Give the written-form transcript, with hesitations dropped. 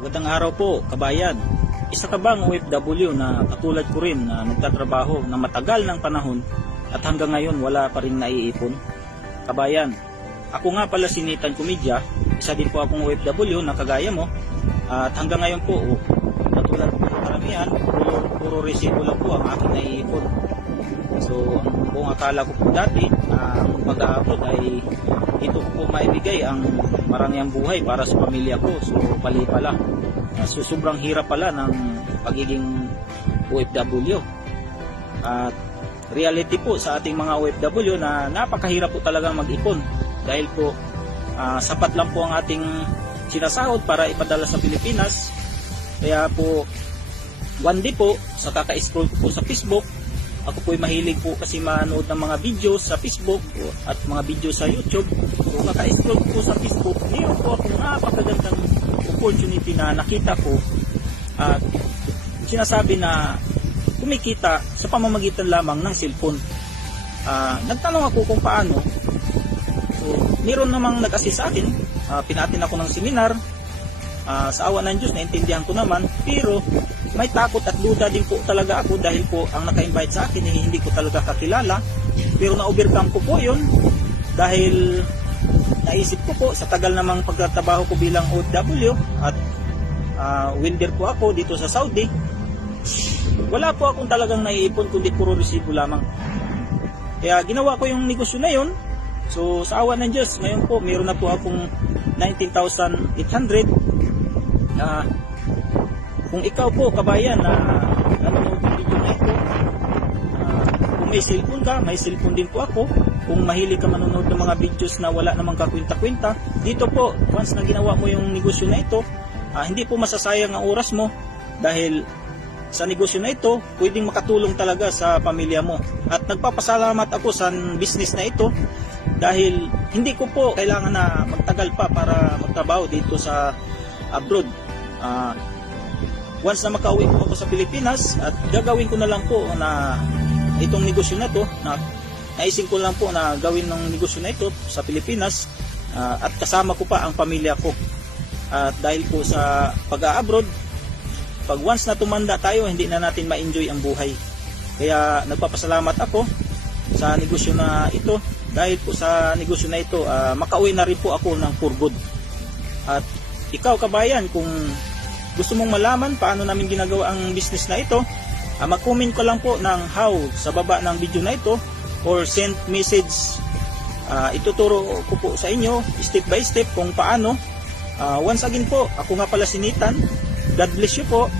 Magandang araw po, kabayan. Isa ka bang OFW na katulad ko rin na nagtatrabaho na matagal ng panahon at hanggang ngayon wala pa rin naiipon? Kabayan, ako nga pala si Nathan Comedya, isa din po akong OFW na kagaya mo at hanggang ngayon po, katulad po ng karamihan, puro resibo lang po ang aking naiipon. So, ang buong akala ko po dati na ang pag-aabot ay ito po maibigay ang marangyang buhay para sa pamilya ko. So, pali pala. So, sobrang hirap pala ng pagiging OFW. At reality po sa ating mga OFW na napakahirap po talaga mag-ipon. Dahil po, sapat lang po ang ating sinasahod para ipadala sa Pilipinas. Kaya po, one day po, sa kaka-scroll ko po sa Facebook, ako po'y mahilig po kasi manood ng mga videos sa Facebook at mga videos sa YouTube. So kaka-scroll po sa Facebook, mayroon po akong napakagandang opportunity na nakita ko at sinasabi na kumikita sa pamamagitan lamang ng cellphone. Nagtanong ako kung paano. So mayroon namang nag-assist sa akin, pinatin ako ng seminar. Sa awa ng Diyos, naintindihan ko naman, pero may takot at duda din po talaga ako dahil po ang naka-invite sa akin hindi ko talaga kakilala, pero na-overcome ko po yun dahil naisip ko po sa tagal namang pagtatrabaho ko bilang OFW at welder po ako dito sa Saudi, wala po akong talagang naiipon kundi puro resibo lamang. Kaya ginawa ko yung negosyo na yun. So sa awa ng Diyos, ngayon po mayroon na po akong 19,800. Kung ikaw po kabayan na nanonood ng video na ito, kung may cellphone ka, may cellphone din po ako. Kung mahilig ka manonood ng mga videos na wala namang kakwenta-kwenta, dito po, once na ginawa mo yung negosyo na ito, hindi po masasayang ang oras mo dahil sa negosyo na ito, pwedeng makatulong talaga sa pamilya mo. At nagpapasalamat ako sa business na ito dahil hindi ko po kailangan na magtagal pa para magtrabaho dito sa abroad. Once na makauwi po ako sa Pilipinas at gagawin ko na lang po na itong negosyo na to, na naisip ko lang po na gawin ng negosyo na ito sa Pilipinas at kasama ko pa ang pamilya ko. At dahil po sa pag-a-abroad, pag once na tumanda tayo, hindi na natin ma-enjoy ang buhay. Kaya nagpapasalamat ako sa negosyo na ito dahil po sa negosyo na ito, makauwi na rin po ako ng for good. At ikaw kabayan, kung gusto mong malaman paano namin ginagawa ang business na ito, mag-comment ko lang po ng how sa baba ng video na ito or send message. Ituturo ko po sa inyo step by step kung paano. Once again po, ako nga pala si Nathan. God bless you po.